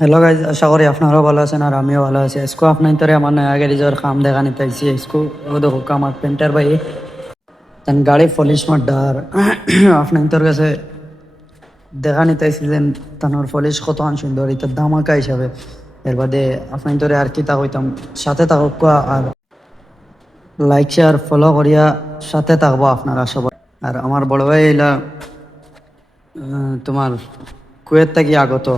Hello guys, আশা করি আপনারাও ভালো আছেন আর আমিও ভালো আছি। আজকে আপনার তোরে আমার নয়া গ্যারেজের কাম দেখা নিতে আইছি। আজকে ও দেখো আমার পেন্টার ভাই তান গাড়ি পলিশ মারডার আপনার তোর কাছে দেখা নিতে আইছি যে তানোর পলিশ কতখান সুন্দর, এটার ধামাকা হিসাবে। এর বাদে আপনার তোরে আর কি তা হইতাম সাথে থাকুক আর লাইক শেয়ার ফলো করিয়া সাথে থাকবো আপনারা সবাই। আর আমার বড় ভাই এলা তোমার কুয়েত থেকে আগত।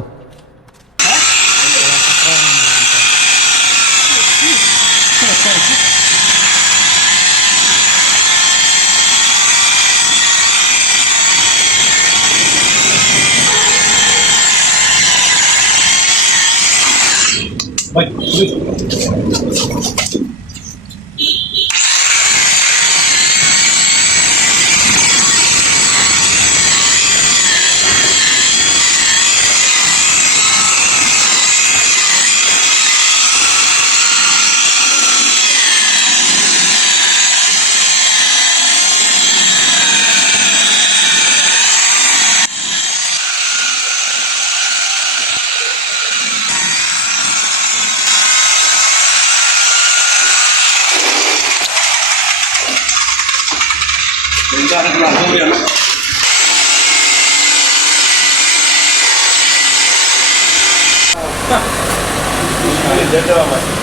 Jadi apa mas?